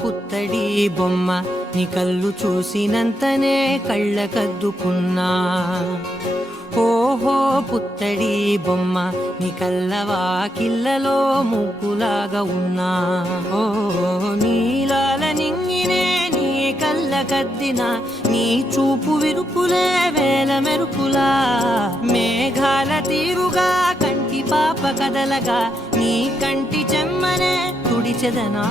పుత్తడి బొమ్మ నీ కళ్ళు చూసినంతనే కళ్ళకద్దుకున్నా. ఓహో పుత్తడి బొమ్మ నీ కళ్ళవాకిళ్ళలో ముగ్గులాగా ఉన్నా. ఓ నీలాల నింగినే నీ కళ్ళకద్దిన నీ చూపు విరుపులే వేల మెరుపులా. మేఘాల తీరుగా కంటి పాప కదలగా నీ కంటి చెమ్మనే తుడిచెదనా.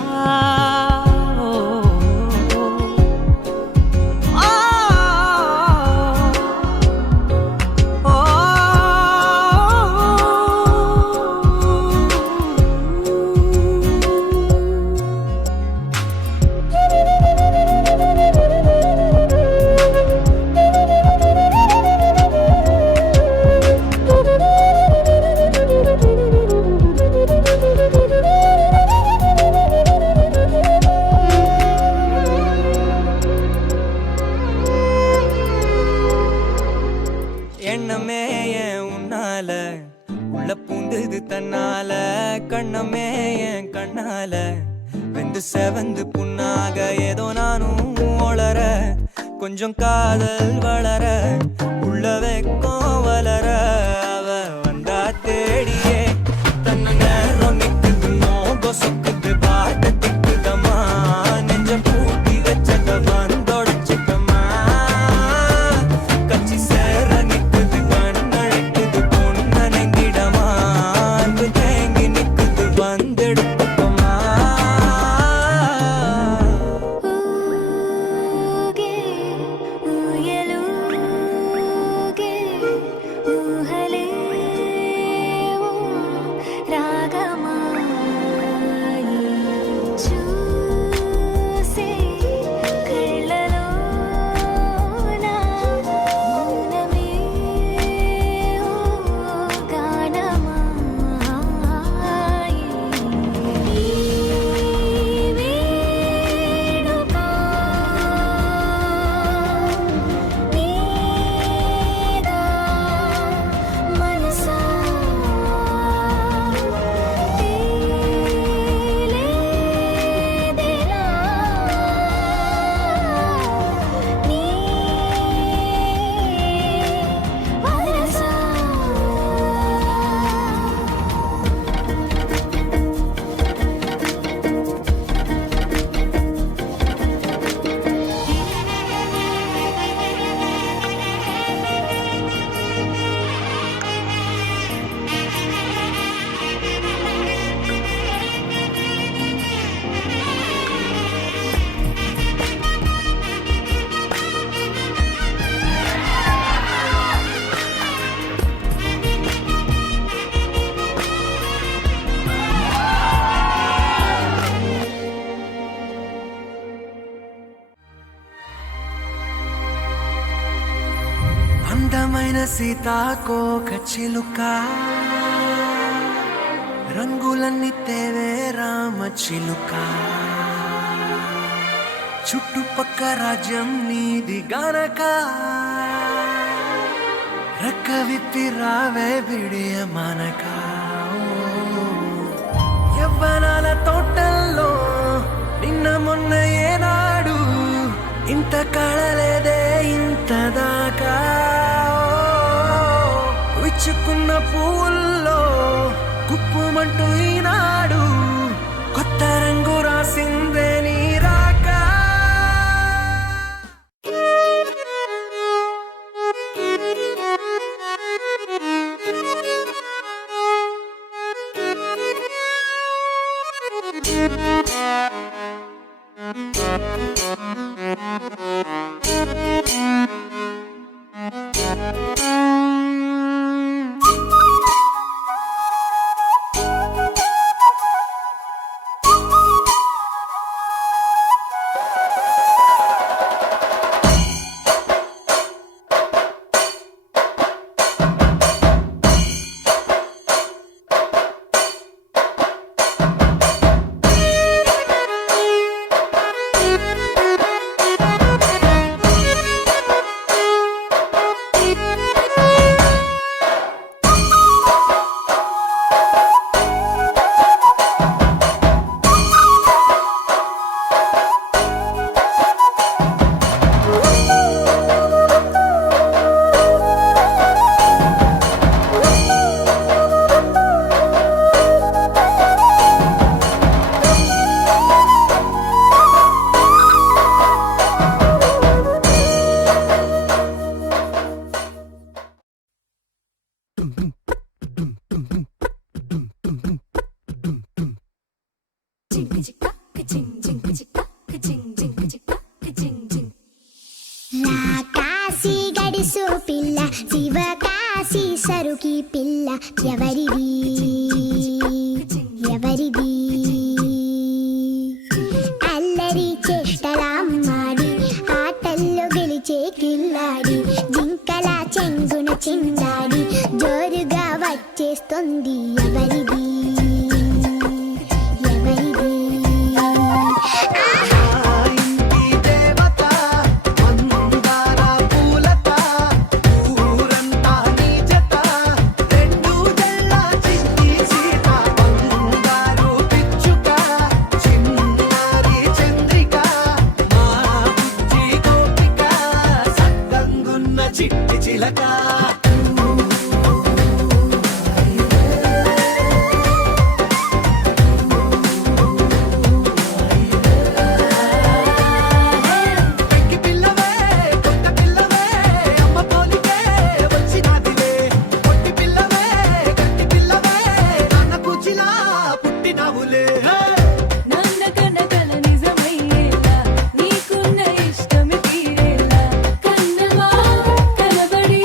எண்ணமே என் உன்னால உள்ள பூந்தது தன்னால. கண்ணமே என் கண்ணால வெந்து செவந்து புண்ணாக ஏதோ நானும் ஒளர. கொஞ்சம் காதல் வளர உள்ள வெக்கம் வளர. அவ வந்தா தேடியே தன்ன நேரம் நிக்குதுமோ கொசுக்குது பாட்ட திக்குதமா. நெஞ்ச பூட்டி வச்சத வந்தொடச்சுக்கமா. கச்சி சேர நிக்குது கண்ணழைக்குது பொண்ண நெங்கிடமா. அன்பு தேங்கி நிக்குது வந்தெடுத்துக்கமா. అందమైన సీతాకోక చిలుక రంగులన్నీ తేవే రామ చిలుక. చుట్టుపక్క రాజ్యం నీది గనక రెక్క విప్పి రావే బిడియ మనక. యవ్వనాల తోటల్లో నిన్న మొన్న ఏనాడు ఇంత కళలేదే ఇంత దాకా. విచ్చుకున్న పువ్వుల్లో కుప్పుమంటూ ఈనాడు కొత్త రంగు రాసిందే నీ కాశీ గడిసు పిల్ల శివ కాశీ సరుకి పిల్ల ఎవరిది ఎవరిది అల్లరి చేష్టలామ్మాడి ఆటల్లో గెలిచే కిల్లాడి జింకల చెంగున చిందాడి జోరుగా వచ్చేస్తుంది ఎవరిది ఎవరిది చిట్టి చిలక పెంకి పిల్లవే కొత్త పిల్లవే అమ్మ పోలికే వచ్చినాదిలే పొట్టి పిల్లవే గట్టి పిల్లవే నాన్న కుచిలా పుట్టినావులే నాన్న కనకల నిజమయ్యేలా నీకున్న ఇష్టమి తీరేలా కన్నవా కనబడి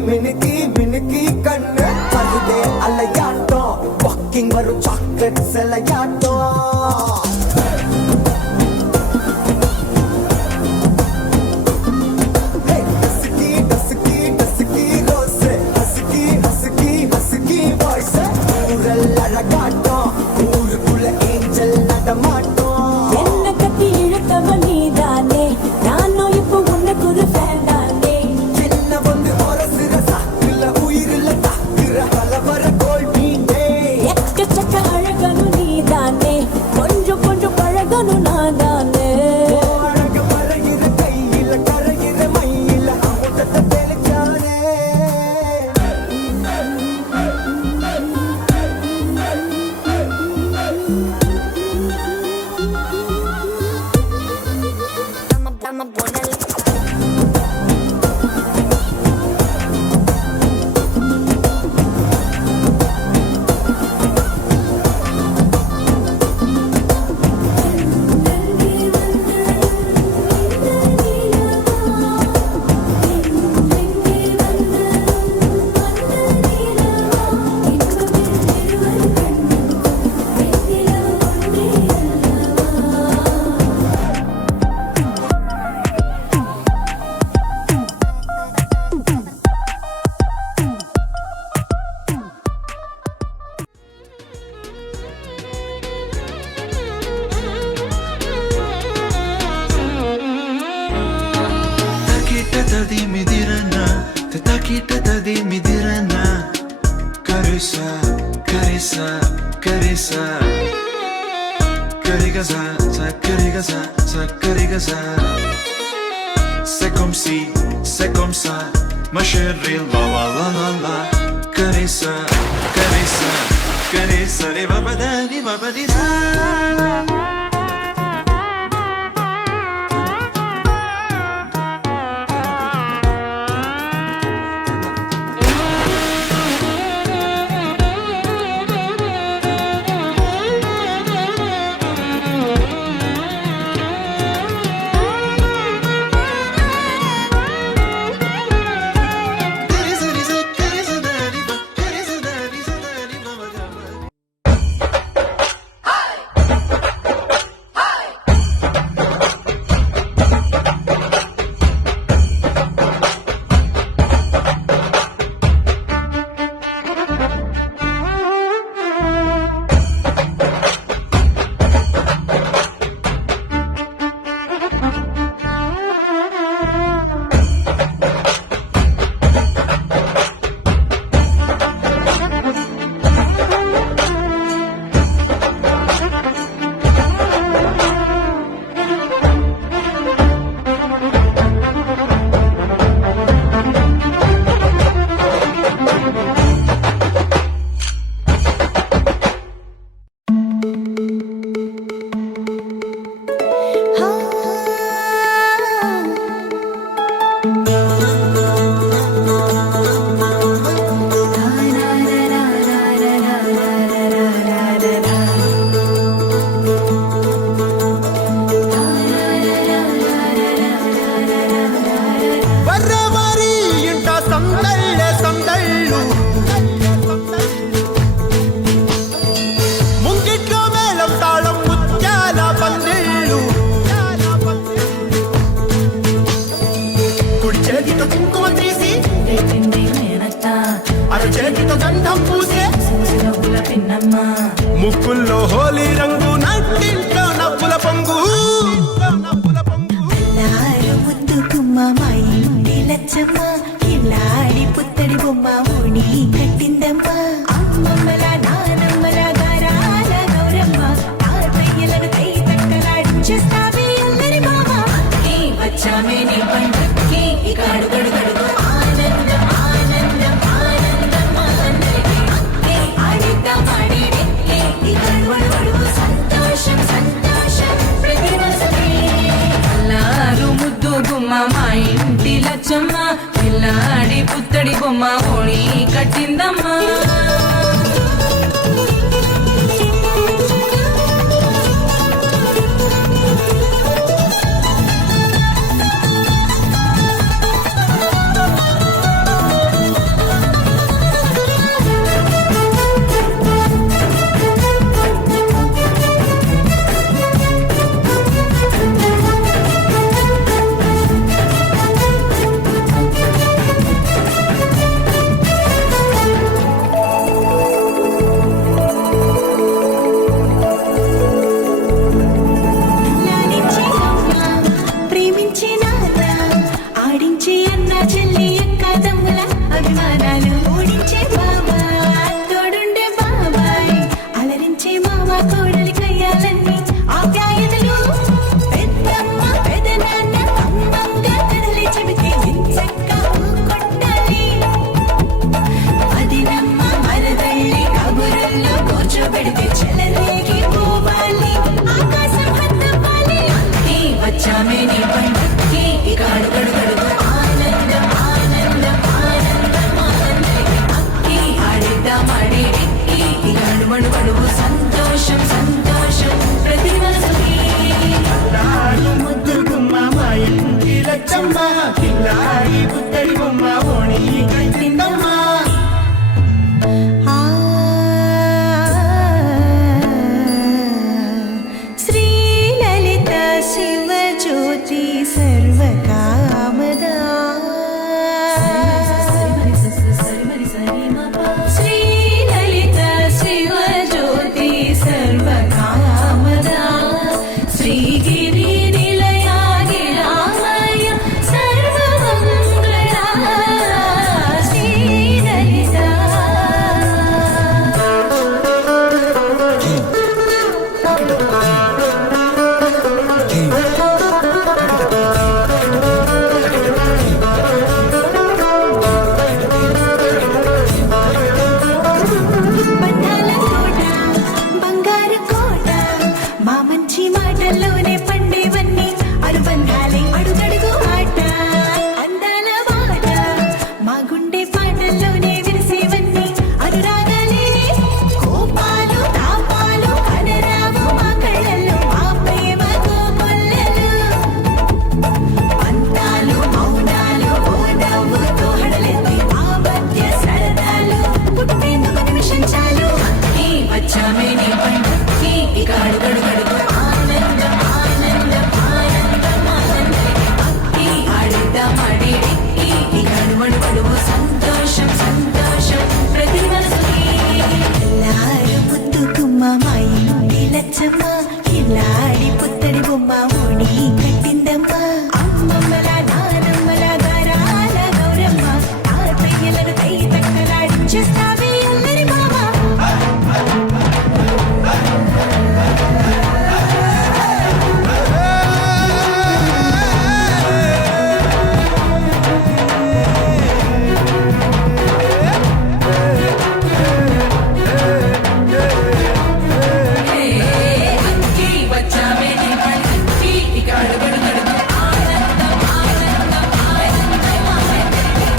மினுக்கி மினுக்கி கண்ணு பருதே அலையாட்டம் வாக்கிங் வரும் chocolate செலையாட்டம் C'est comme ça, ma chérie, la la la la la. Caressa, caressa, caressa, di ba ba da di ba ba di da. ముక్కుల్లో హోలీ రంగు నట్టింట్లో నవ్వుల పొంగు ముద్దు గుమ్మ మా ఇంటి లచ్చమ్మ ఇల్లాడి పుత్తడి బొమ్మ ఓణి కట్టిందమ్మ అమ్మమ్మల నానమ్మల గారాల గౌరమ్మ తాతయ్యలను కై తట్టలాడించేస్తావే అందరి బామ వచ్చామే నీ పండుగకి ఇకాడు గడుగడుగు ఆనందం ఆనందం ఆనందం అందరికీ ఆడిద్దాం ఆడిడే ఇకాడు వడువడుగు సంతోషం సంతోషం ప్రతిరోజునే అల్లారు ముద్దు గుమ్మ మా ఇంటి లచ్చమ్మ పిల్లాడి పుత్తడి బొమ్మ ఓణి కట్టిందమ్మా తై తక్కలాడించేస్తావే అల్లరి మావా. అంకి వచ్చామే నీ పంచి ఇక అడుగడు గడుగు ఆనందం ఆనందం ఆనందం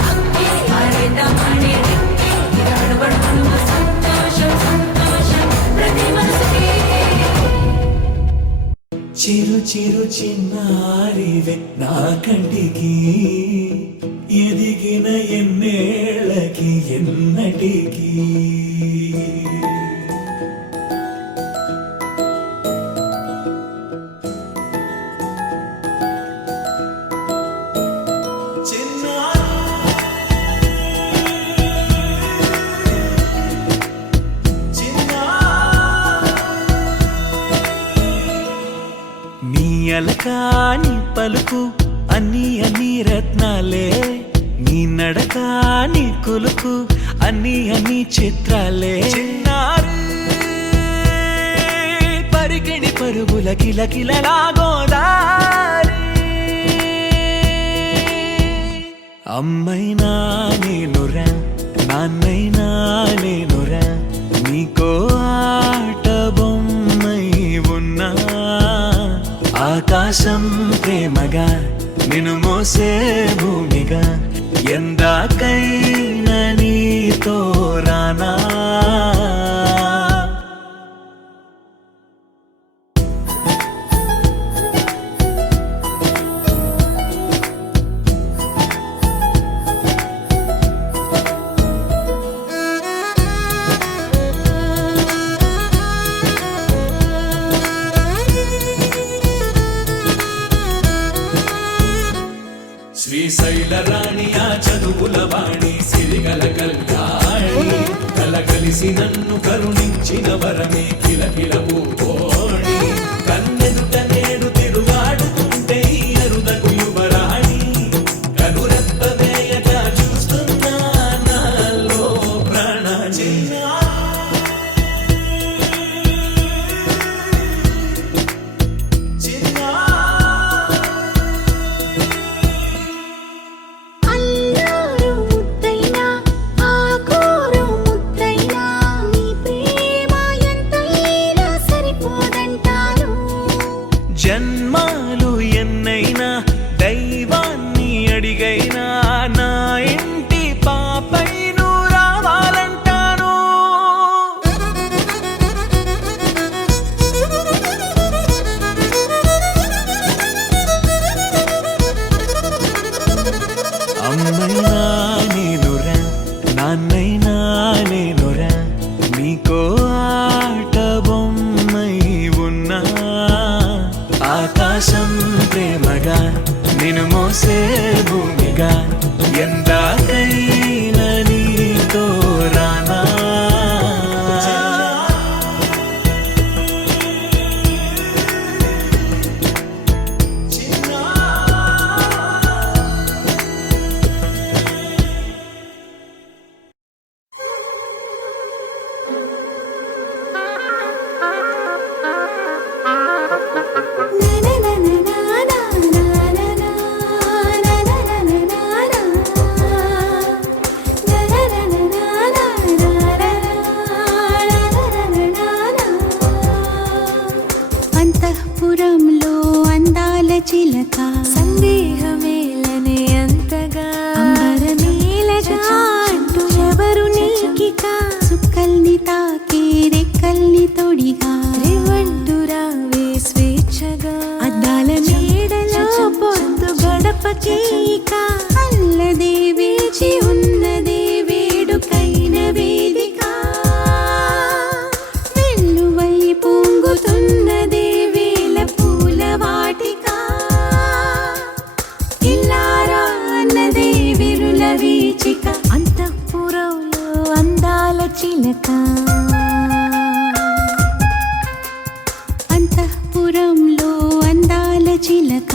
అంకి ఆడేద్దామనే ఇక అడుగడు గడుగు సంతోషం సంతోషం ప్రతి మనసుకి. చిరు చిరు చిన్నారివే నా కంటికి ఎదిగిన ఎన్నేళ్ళకి ఎన్నటికి నీ అలకాని పలుకు అన్ని అన్ని రత్నాలే, నీ నడకాని కులుకు అన్ని అన్ని చిత్రాలే. చిన్నారి పరికిణి పరుగుల కిలకిలలాగోదారి అమ్మైనా నేనురా నాన్నైనా నేనురా నీకో ఆట బొమ్మై ఉన్నా. ఆకాశం ప్రేమగా నిన్ను మోసే భూమిగా ఎందాకైనా నీతో రానా. శ్రీశైల రాణి ఆ చదువుల వాణి సిరిగల కళ్యాణి కలగలిసి నన్ను కరుణించిన వరమే కిలకిల పూకోణి. కన్నెదుట నేడు తిరుగాడుతుంటే ఈ అరుదకు యువరాణి కనురెప్ప వేయగా చూస్తున్నా నాలో ప్రాణ. అల్లారు ముద్దైనా ఆకోరు ముద్దైనా నీ ప్రేమ ఎంతైనా సరిపోదంటాను. జన్మాలు ఎన్నైనా దైవాన్ని అడిగైనా నా ఇంటి పాపై నువ్వు రావాలంటాను. అమ్మైనా నేనురా నాన్నైనా నేనురా నీకో ఆట బొమ్మై ఉన్నా. ఆకాశం ప్రేమగా నిన్ను మోసే భూమిగా ఎందాకైనా నీతో రానా. అంతఃపురంలో అందాల చిలక సందేహమేలనే అంతగా అంబరమేలగా అంటూ ఎవరు నీకిక సుక్కల్ని తాకే రెక్కల్ని తొడిగా రేవంటురావే స్వేచ్ఛగా అద్దాల మేడలో పొద్దు గడపకి ఇక అల్లదే వేచి ఉన్నదే వేడుకైన వేదిక వెల్లువై పొంగుతున్నదే వేల పూల వాటిక ఇల్లారా అన్నదే విరుల వీచిక అంతఃపురంలో అందాల చిలక అంతఃపురంలో అందాల చిలక.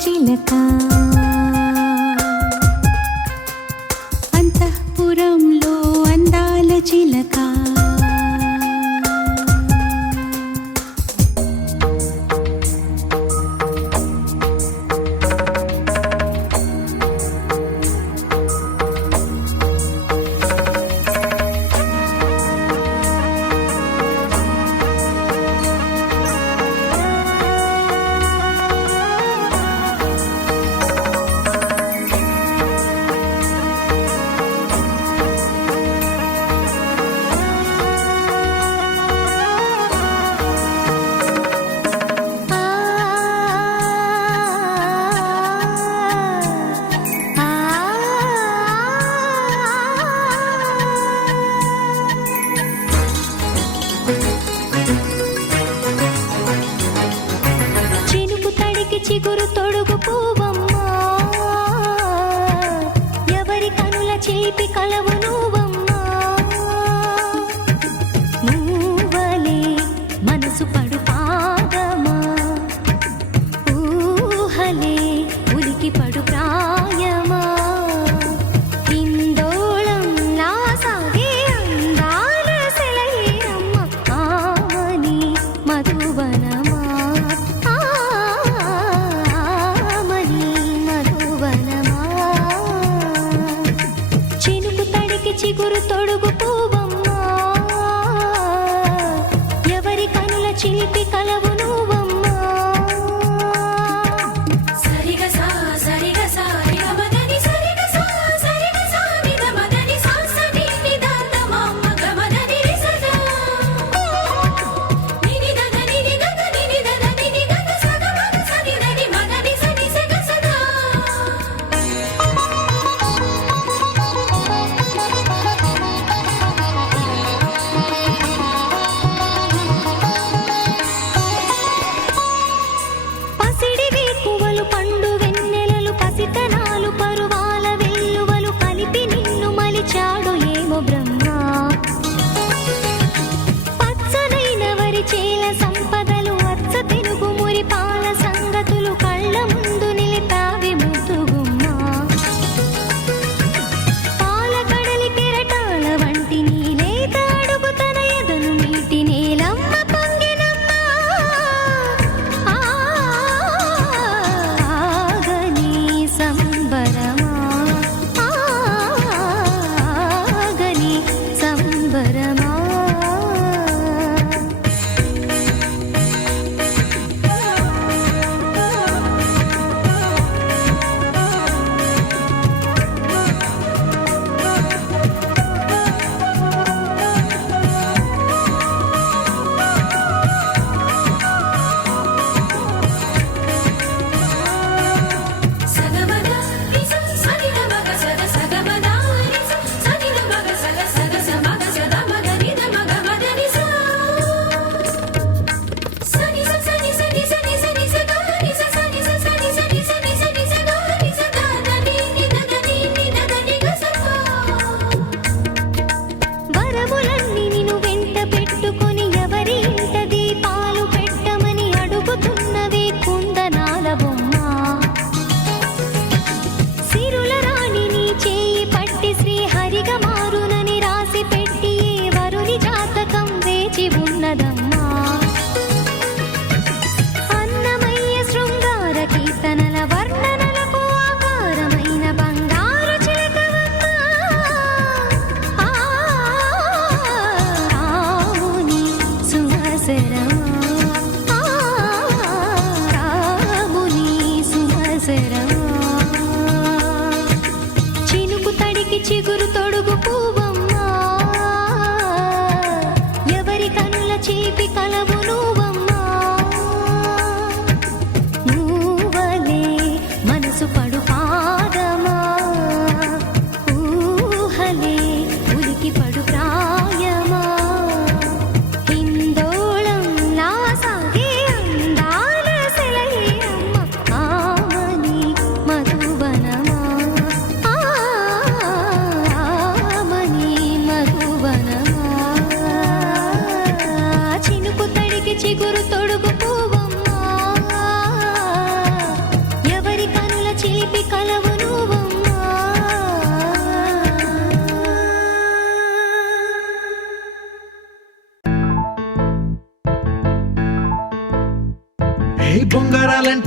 చిలక అంతఃపురంలో అందాల చిలక చినుకు తడికి చిగురు తొడుగు పూవమ్మా ఎవరి కనుల చేపి కలవు నువ్వమ్మా నువ్వలే మనసు పడు పాదమా ఊహలే ఉలికి పడు ప్రాయమా ఇందోళం నా సాగే అందాల సెలయేరమ్మ ఆమని మధువనమా ఆమని మధువనమా చినుకు తడికి చిగురు తొడుగు పూవమ్మా ఎవరి కనుల చిలిపి కలవు నువ్వమ్మా సరిగ సా సరిగ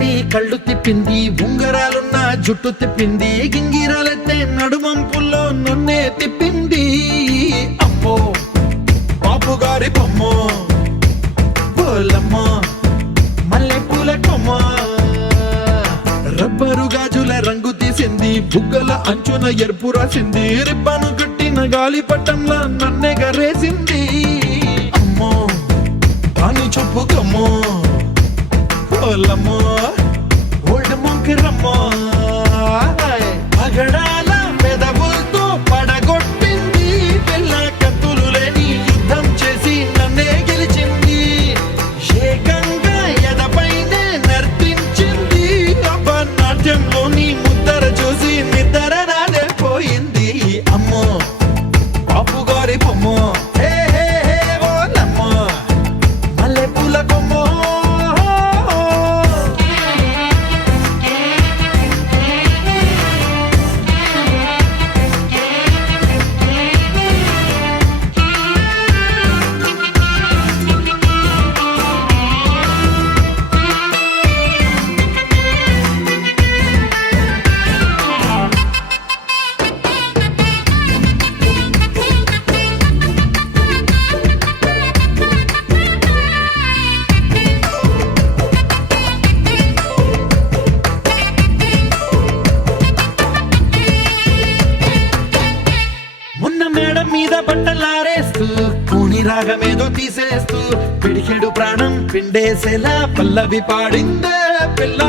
పెట్టి కళ్ళు తిప్పింది, ఉంగరాలున్న జుట్టు తిప్పింది, గింగిరాలెత్తే నడుమంపుల్లో నన్నే తిప్పింది. అమ్మో బాపు గారి బొమ్మ, పోలమ్మ మల్లె పూల కొమ్మ, రబ్బరు గాజుల రంగు తీసింది, బుగ్గల అంచున ఎరుపు రాసింది, రిబ్బను కట్టిన గాలి పట్టంలా నన్నే గరేసింది. అమ్మో కాని చెప్పుకమ్మో, పోలమ్మో ఓల్డ్ మొంకిరమ్మో, పగడాల పెదవులతో పడగొట్టింది, పిల్ల కత్తులు లేని యుద్ధం చేసి నన్నే గెలిచింది, ఏకంగా ఎదపైనే నర్తించింది, నాట్యంలోని ముద్దర చూసి నిద్ర నానే పోయింది. అమ్మో బాపు గారి బొమ్మ, హే హే హే ఓలమ్మ మల్లె పూల కొమ్మ. మొన్న మేడ మీద బట్టలారేస్తూ కూని రాగమేదో తీసేస్తూ పిడికెడు ప్రాణం పిండేసేలా పల్లవి పాడిందే పిల్ల.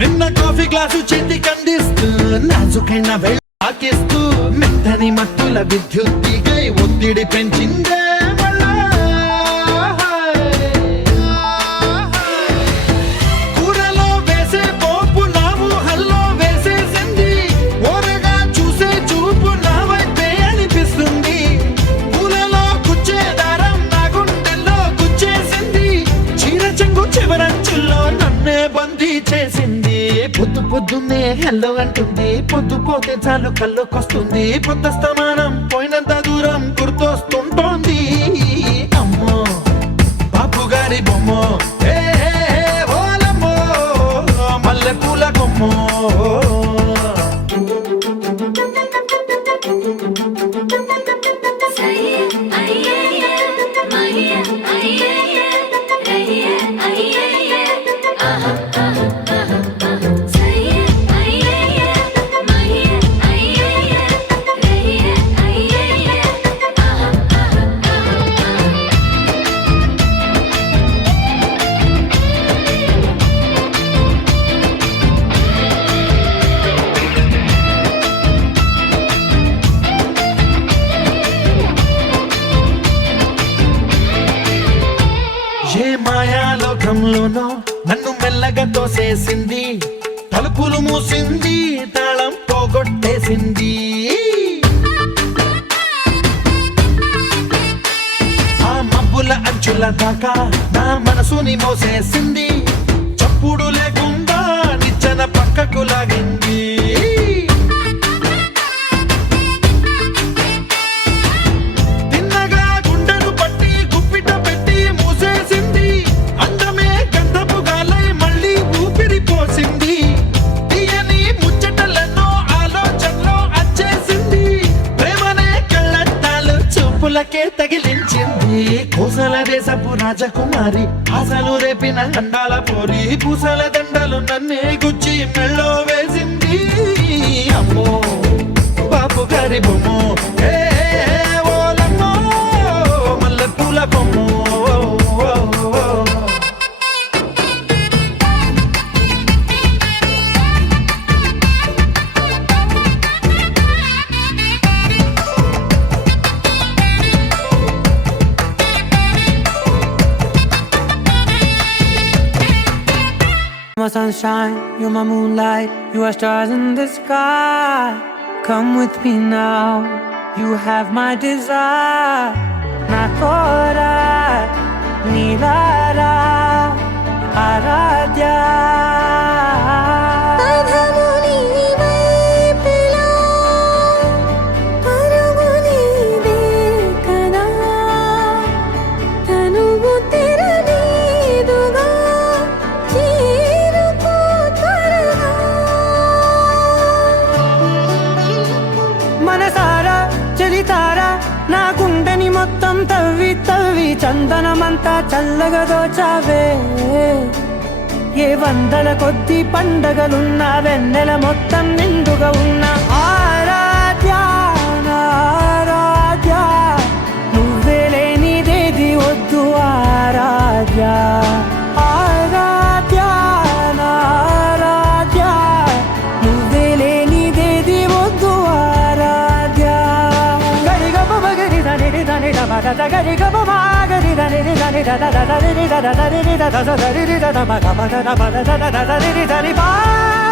నిన్న కాఫీ గ్లాసు చేతి కందిస్తూ నాజుకైన ఆకిస్తూ మెత్తని మత్తుల విద్యుత్తికై ఒత్తిడి పెంచిందే మళ్ళా. కూరలో వేసే పోపు నా ఊహల్లో వేసేసింది, ఓరగా చూసే చూపు నా వైపే అనిపిస్తుంది, పూలలో గుచ్చే దారం నా గుండెల్లో గుచ్చేసింది, చీర చెంగు చివరంచుల్లో నన్నే బందీ చేసింది. పొద్దు పొద్దున్నే హెల్లో అంటుంది, పొద్దు పోతే చాలు కళ్ళొకొస్తుంది, పొద్దస్తమానం పోయినంత దూరం గుర్తొస్తుంటోంది. అమ్మో బాపు గారి బొమ్మ, ఏ ఓలమ్మో మల్లె పూల కొమ్మ. ఏ మాయాలోకంలోనో నన్ను మెల్లగా తోసేసింది, తలుపులు మూసింది, తాళం పోగొట్టేసింది. ఆ మబ్బుల అంచుల దాకా నా మనసుని మోసేసింది, చప్పుడు లేకుండా నిచ్చెన పక్కకు లాగింది. తిన్నగా గుండెను పట్టి గుప్పిట పెట్టి మూసేసింది, అందమే గంధపు గాలై మళ్ళీ ఊపిరి పోసింది, తీయని ముచ్చటలెన్నో ఆలోచనలో అచ్చేసింది, ప్రేమనే కళ్ళట్టాలు చూపులకే తగిలించింది. కోసల దేశపు రాజకుమారి, ఆశలు రేపిన అండాల పోరి, పూసల దండలు నన్నే గుచ్చి మెళ్ళో వేసింది. అమ్మో బాపు గారి బొమ్మ, ఏ ఓలమ్మో మల్లె పూల కొమ్మ. My sunshine, you're my moonlight, you are stars in the sky. Come with me now, you have my desire. Na tora, nilara, aradya. తనువు తెరని చందనమంతా చల్లగా దోచావే ఏ వందల కొద్ది పండగలున్నా వెన్నెల మొత్తం నిండుగా ఉన్న ఆరాధ్య నా ఆరాధ్య నువ్వే లేనిదేది వద్దు ఆరాధ్య ఆరాధ్య నా ఆరాధ్య నువ్వే లేనిదేది వద్దు ఆరాధ్య గరిగ బగరి దని దని డమద గరి గ బగరి దని దని దద దరి దద దరి దద దరి దద మగ మగ దద దద దరి దని బా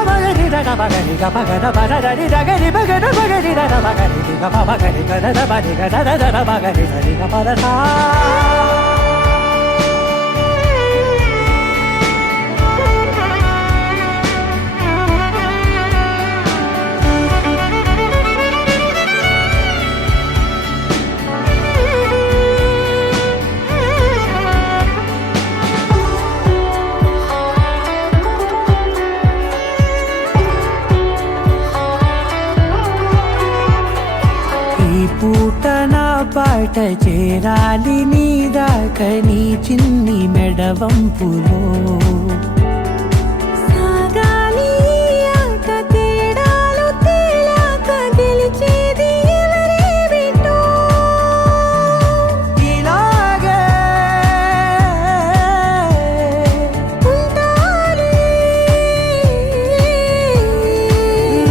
బగరి దద బగరి గ బగద బద దరి దగరి బగద బగరి దద బగరి గ బగరి గ దద బగరి గ దద దద బగరి దరి గ బద సా పూట నా పాట చేరాలి నీ దాకా నీ చిన్ని మెడవంపులో సాగాలి ఆట తేడాలు తేలాక గెలిచేది ఎవరే బిడ్డో ఇలాగే ఉంటాలి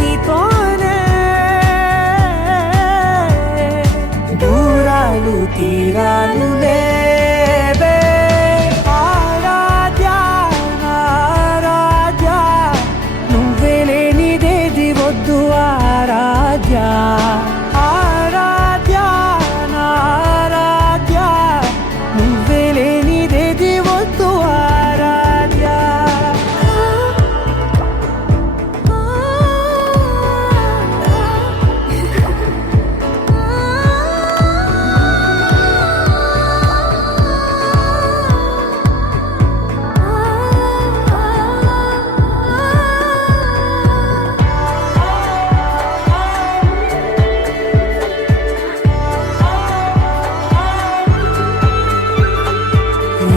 నీతోనే దూరాలు తీరాలు లేవే ఆరాధ్య నా ఆరాధ్య నువ్వే లేనిదేది వద్దు ఆరాధ్య ఆరాధ్య నా ఆరాధ్య నువ్వే లేనిదేది వద్దు ఆరాధ్య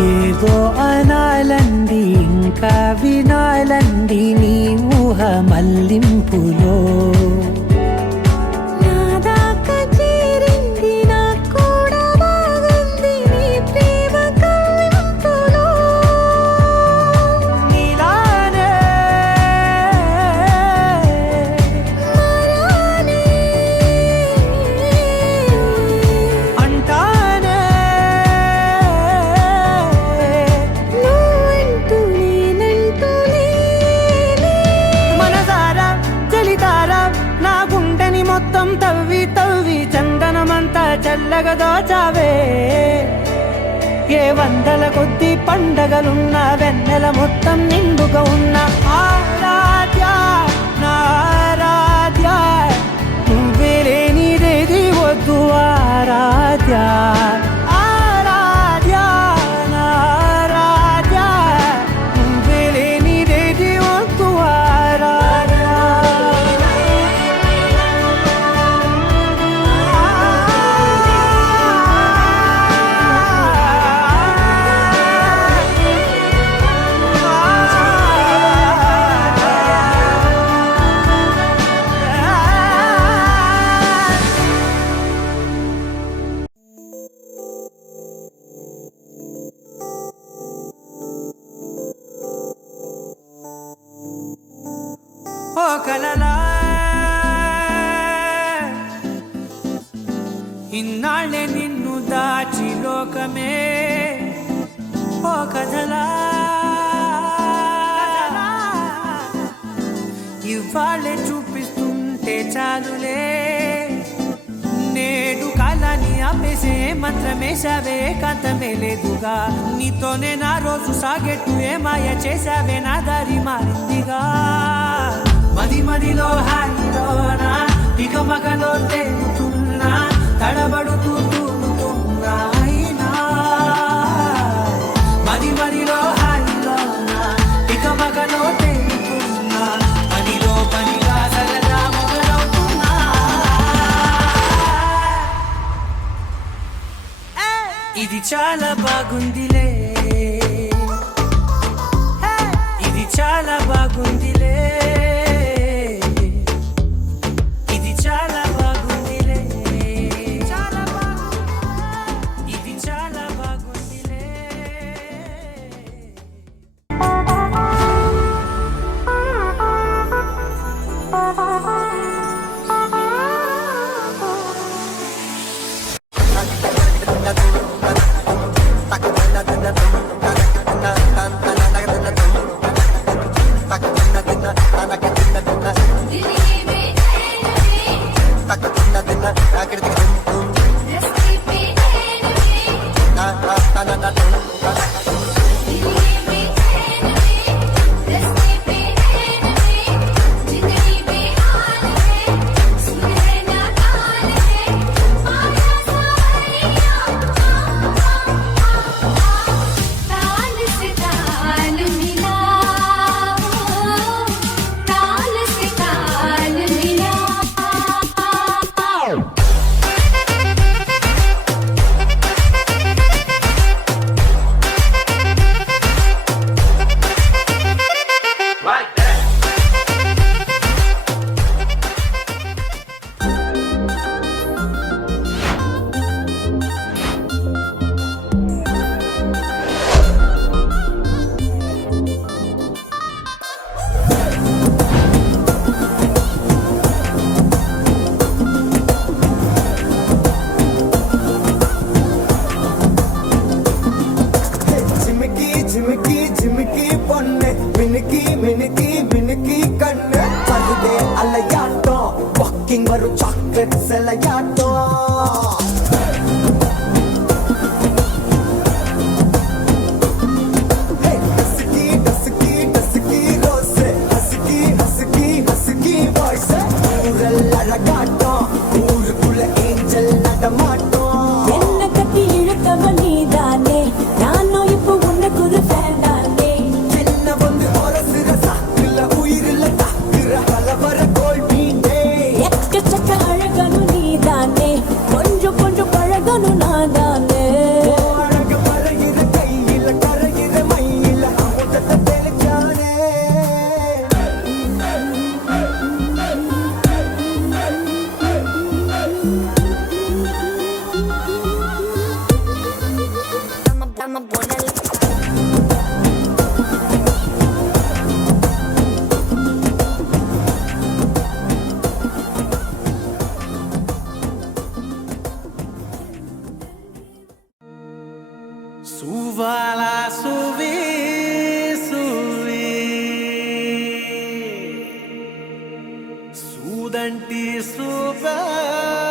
ఏదో అనాలంది ఇంకా వినాలంది నీ ఊహ మల్లింపులో నా దాకా చేరింది నాకు కూడా బాగుంది నీ ప్రేమ కవ్వింపులో నీలానే మరానే అంటానే నువ్వంటూ నేనంటూ లేనే మనసారా చలితారా నా గుండెని మొత్తం తవ్వి తవ్వి చందనమంతా చల్లగా దోచావే ఏ వందల కొద్ది పండగలున్న వెన్నెల మొత్తం నిండుగా ఉన్న ఆరాధ్య నా ఆరాధ్య నువ్వే లేనిదేది వద్దు ఆరాధ్య ఆరాధ్య నా ఆరాధ్య నువ్వే లేనిదేది వద్దు ఆరాధ్య ఓ కలలా ఇన్నాళ్ళే నిన్ను దాచి లోకమే ఓ కథలా ఇవాళ్ళే చూపిస్తుంటే చాలులే నేడు కాలాన్ని ఆపేసే మంత్రమేశావే కాంతమే లేదుగా నీతోనే నా రోజు సాగెట్టు ఏ మాయ చేశావే నా దారి మారిందిగా మది మదిలో హాయిలోనా ఇక మగలో తేలుతున్నా తడబడుతూ తూలుతున్నా అయినా మది మదిలో హాయిలోనా ఇక మగలో తేలుతున్నా పనిలో పనిగా సరదా మొదలవుతున్నా ఇది చాలా బాగుందిలే, ఇది చాలా బాగుందిలే, ఇది చాలా బాగుందిలే, చాలా బాగుంది, ఇది చాలా బాగుందిలే. జిమికి జిమికి జిమికి పొన్నే మినికి మినికి మినికి కన్నే పరుదే అలయాటం వాకింగ్ వరు చాక్లెట్ సెలయాటం హస్కీ హస్కీ హస్కీ రోసే హస్కీ హస్కీ హస్కీ వాయిస్ ఊరల్ అలగాటం ఊరుకుల ఏంజల్ నడమాటం என்ன கட்டி இழுத்தவனி தானே நானும் இப்போ உனக்கு ஃபேன் தானே சின்ன வந்து ஒரசுற சாக்குல உயிரில தாக்குற கலவர கோல் வீட்டே எக்கச்சக்க அழகனு நீ தானே கொஞ்சம் கொஞ்சம் பழகனு நான் தானே அழகு மறையிற கையில கரையிற மயில அமுதத்தை தெளிச்சானே Suvala suvi suvi sudanti superune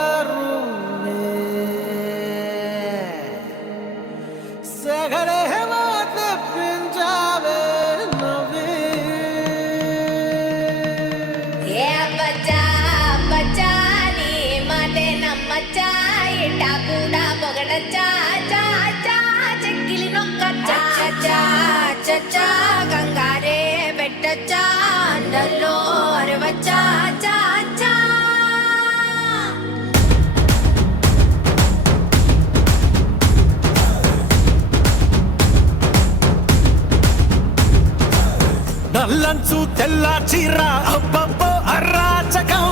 sagale hemate pinjave navi ఏ బచ్చా బచ్చా నీ మాటే నమ్మచ్చా ఇట్టా కూడా పొగడచ్చా చా చా చెక్కిలి నొక్కచ్చా చచ్చా చచ్చా కంగారే పెట్టచ్చా అందల్లో అరవచ్చా చా చా నల్లంచు తెల్ల చీర అబ్బబ్బో అరాచకం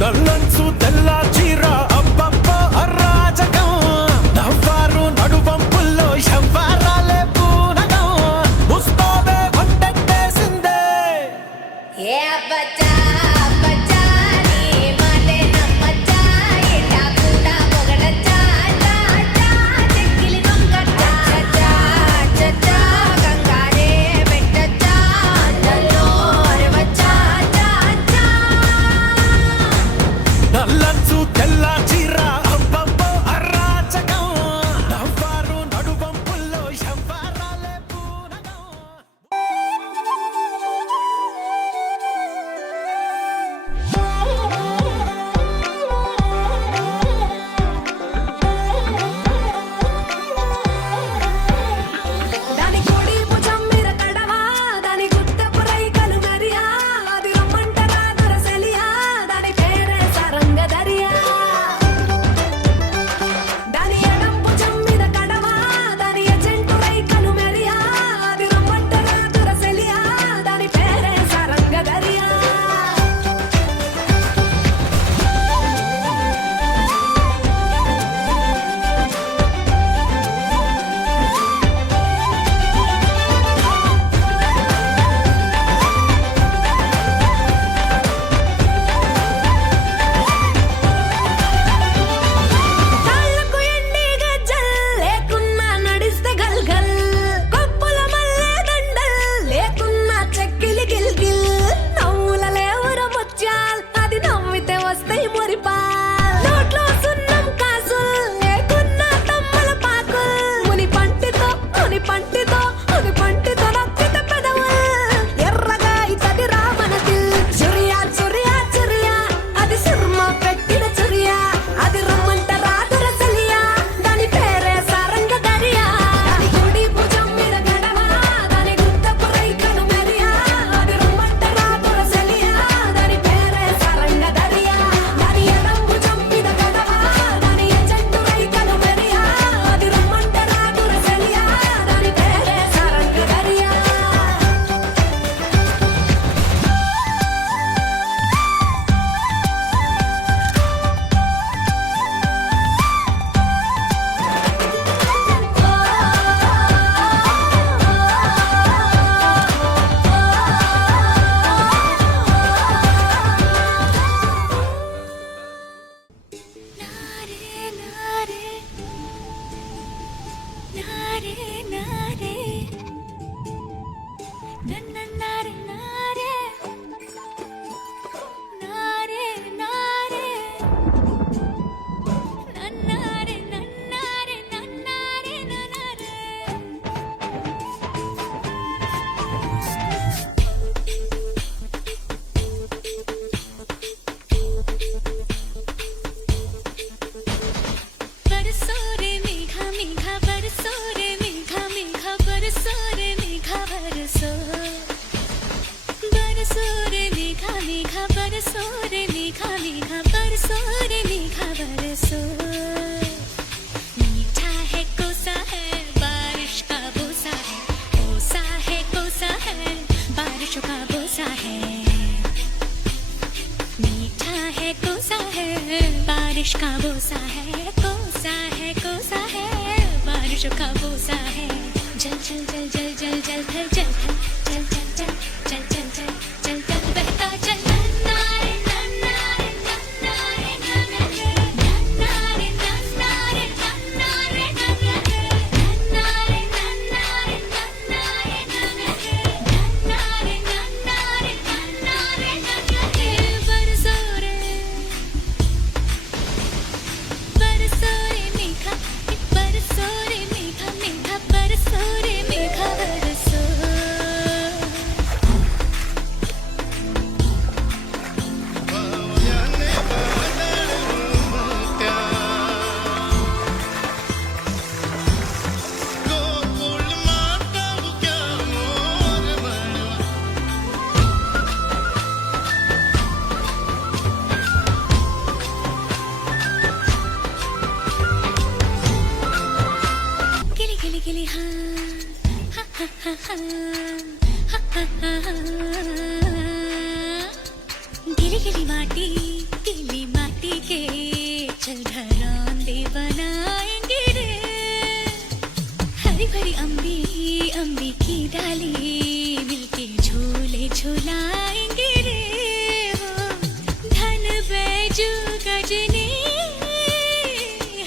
నల్లంచు తెల్ల చీర అబ్బబ్బో అరాచకం నవ్వారు నడువంపుల్లో శంవారాలే పూనగం ముస్తాబే వంటేసిందే ఏ బచ్చా బచ్చా నీ మాటే నమ్మచ్చా ఇట్టా కూడా పొగడచ్చా చా చా చెక్కిలి నొక్కచ్చా చచ్చా చచ్చా కంగారే जोशो का बोसा है जल जल जल जल जल जल थल जल थल चल चल चल चल चल चल चल चल बहता चल नन्ना रे नन्ना रे नन्ना रे नन्ना रे नन्ना रे नन्ना रे नन्ना रे नन्ना रे नन्ना रे नन्ना रे नन्ना रे नन्ना रे नन्ना रे नन्ना रे नन्ना रे नन्ना रे बरसो रे मेघा बरसो रे मेघा मेघा बरसो रे मेघा बरसो गिली गिली गिली हाँ हाँ हाँ हाँ हाँ हाँ हाँ हाँ गिली गिली माटी के चल घरौंदे बनाएंगे रे हरी भरी अम्बी की डाली मिलके झूले झूलाएंगे रे हो धन बैजू गजने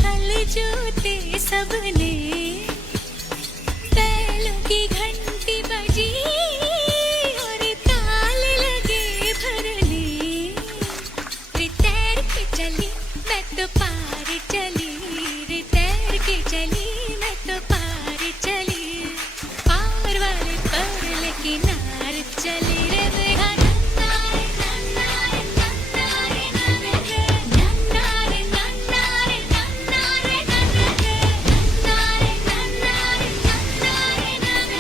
हल जोते सबने बैलों की घंटी बजी और ताल लगे भरने रे तैर के चली मैं तो पार चली रे तैर के चली मैं तो पार चली पार वाले पर किनार चली रे मेरा नन्ना रे नन्ना रे नन्ना रे नन्ना रे नन्ना रे नन्ना रे नन्ना रे नन्ना रे नन्ना रे नन्ना रे नन्ना रे नन्ना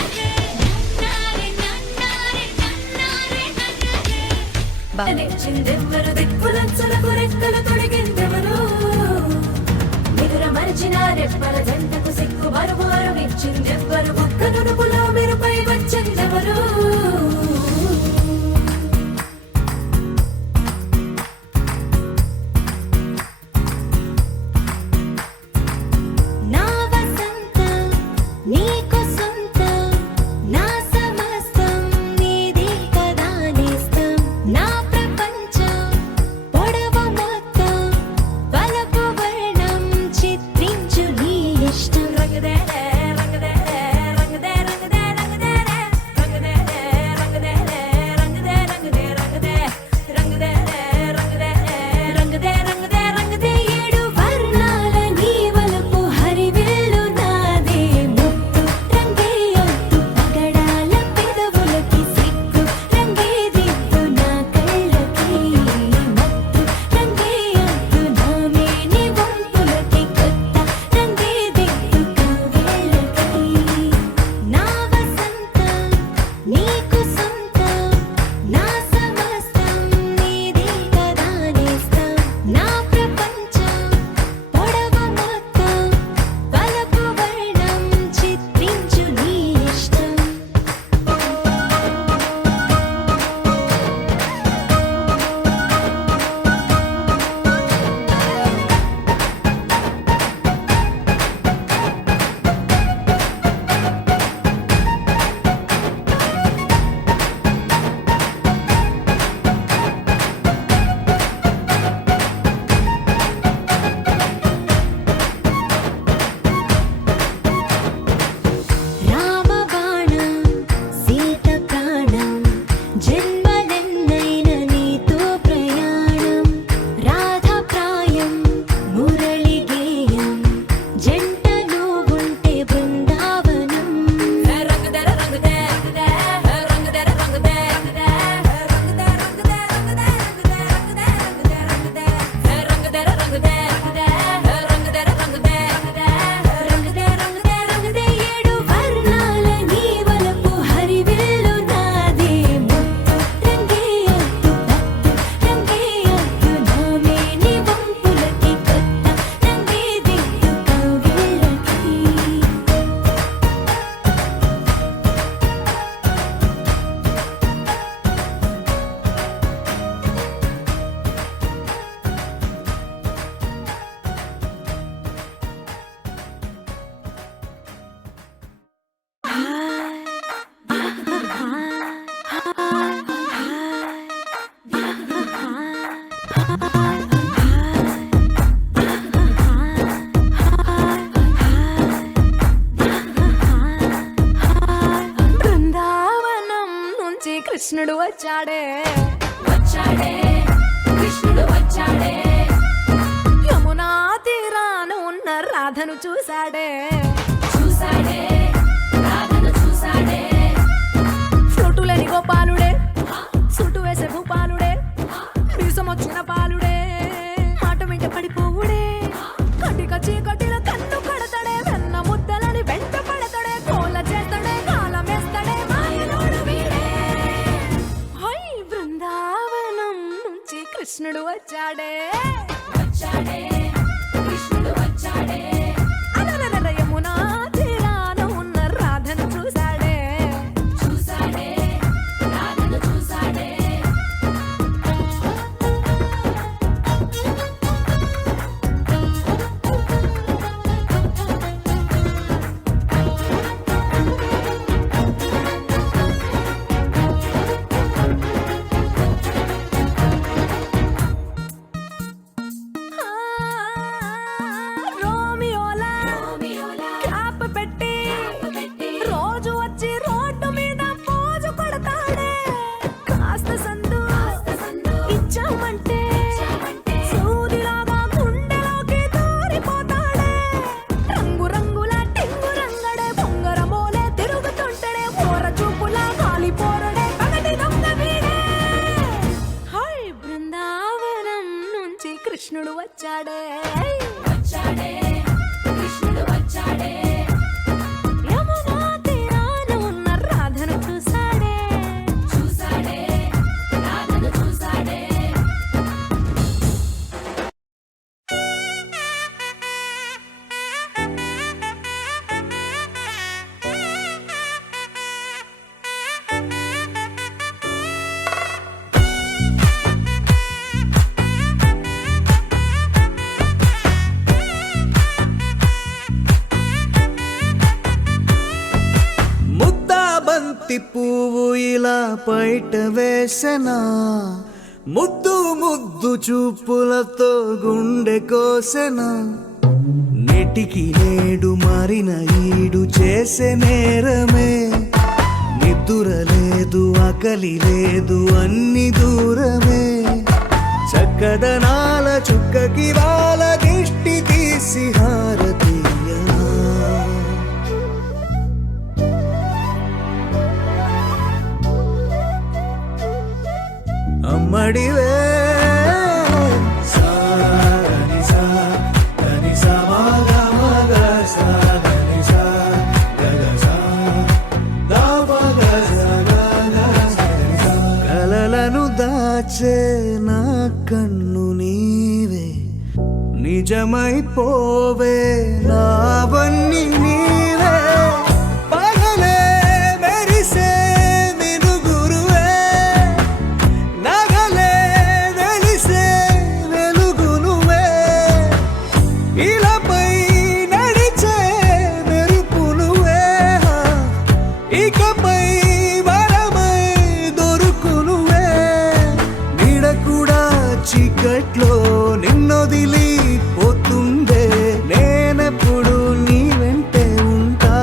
रे नन्ना रे नन्ना रे नन्ना रे नन्ना रे నెచ్చిందెవ్వరు దిక్కులంచులకు రెక్కలు తొడిగిందెవరు నిదుర మరిచిన రెప్పల జంటకు సిగ్గు మరుమారు ఇచ్చిందెవ్వరు ఒక్క నునుపులో మెరుపై వచ్చిందెవరు నా వసంతం నీకు సొంతం నా సమస్తం నీది కదా నేస్తం నా ప్రపంచం పొడవు మొత్తం వలపు వర్ణం చిత్రించు నీ కృష్ణుడు వచ్చాడే వచ్చాడే కృష్ణుడు వచ్చాడే యమునా తీరాన ఉన్న రాధను చూశాడే చూసాడే రాధను చూసాడే ఫ్లూటులేని గోపాలుడే సుట్టు వేసే భూపాలుడే మీసమొచ్చిన పాలుడే మాట వెంట పడిపోవుడే కటిక చీకటిలో కన్ను కడతాడే వెన్న ముద్దలని వెంట పడతాడే కోల చేస్తాడే కాలమేస్తాడే మాయలోడు వీడే హై బృందావనం నుంచి కృష్ణుడు వచ్చాడే వచ్చాడే కృష్ణుడు వచ్చాడే అలరల యమునా తీరాన ఉన్న రాధను చూశాడే చూసాడే రాధను చూసాడే రోమియోలా క్యాప్ పెట్టి రోజు వచ్చి రోడ్డు మీద పోజు కొడతాడే కాస్త సందు ఇచ్చామంటే సూదిలాగా గుండెలోకి దూరిపోతాడే రంగు రంగుల టింగు రంగడే బొంగరమోలే తిరుగుతుంటడే పోర చూపులా గాలి పోరడే పగటి దొంగ వీడే హై బృందావనం నుంచి కృష్ణుడు వచ్చాడే వచ్చాడే కృష్ణుడు వచ్చాడే యమునా తీరాన ఉన్న రాధను చూశాడే చూసాడే రాధను చూసాడే ముద్దా బంతి పువ్వు ఇలా బయట వేసెనా ముద్దు ముద్దు చూపులతో గుండె కోసెనా నెటికి నేడు మారిన ఈడు చేసే నేరమే నిద్దుర లేదు ఆకలి లేదు అన్ని దూరమే చక్కదనాల చుక్కకి వాళ్ళ దిష్టి తీసి హారతీయనా అమ్మడివే సాగని సా గని సా మగ మగ సా గని సా గగ సా దా మగ సా గగ సా. కలలను దాచే నా కన్ను నీవే నిజమైపోవే నావన్నీ నీవే పగలే మెరిసే మినుగురువే నగలే వెలిసే వెలుగు నువ్వే ఇలాపై నడిచే మెరుపు నువ్వే ఇకపై వరమై దొరుకు నువ్వే నీడ కూడా చీకట్లో నిన్నొదిలి పోతుందే నేనెప్పుడు నీ వెంటే ఉంటా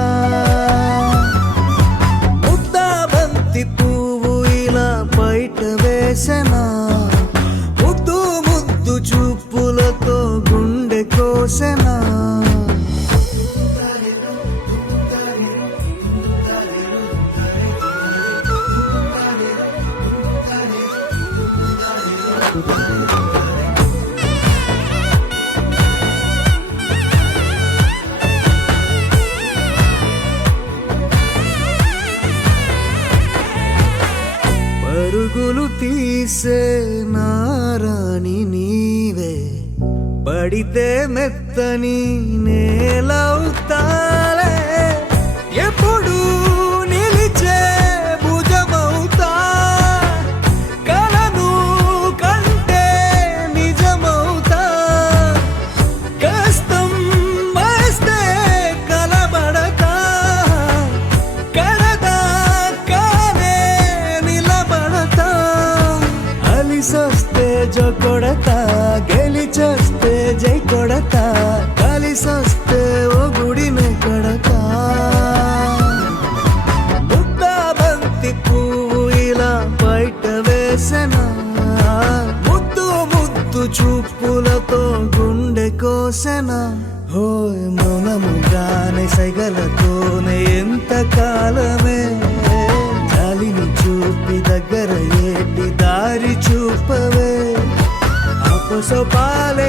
ముద్దా బంతి పువ్వు ఇలా బయట వేసెనా ముద్దు ముద్దు చూపులతో గుండె కోసెనా పరుగులు తీసే నారాణి నీవే పడితే మెత్తని నేలవుతాలే ఎప్పుడు నిలిచే భుజమవుతా కలను కంటే నిజమవుతా కష్టం వస్తే కలబడతా కడదా కానే నిలబడతా అలిసొస్తే జో కొడతా గెలిచొస్తే జై కొడతా కలిసొస్తే ఓ గుడినే కడతా ముద్దా బంతి పువ్వు ఇలా పోసెనా హోయ్ మౌనముగానే సైగలతోనే ఎంత కాలమే గాలిని చూపి దగ్గర ఏటి దారి చూపవే అపసోపాలే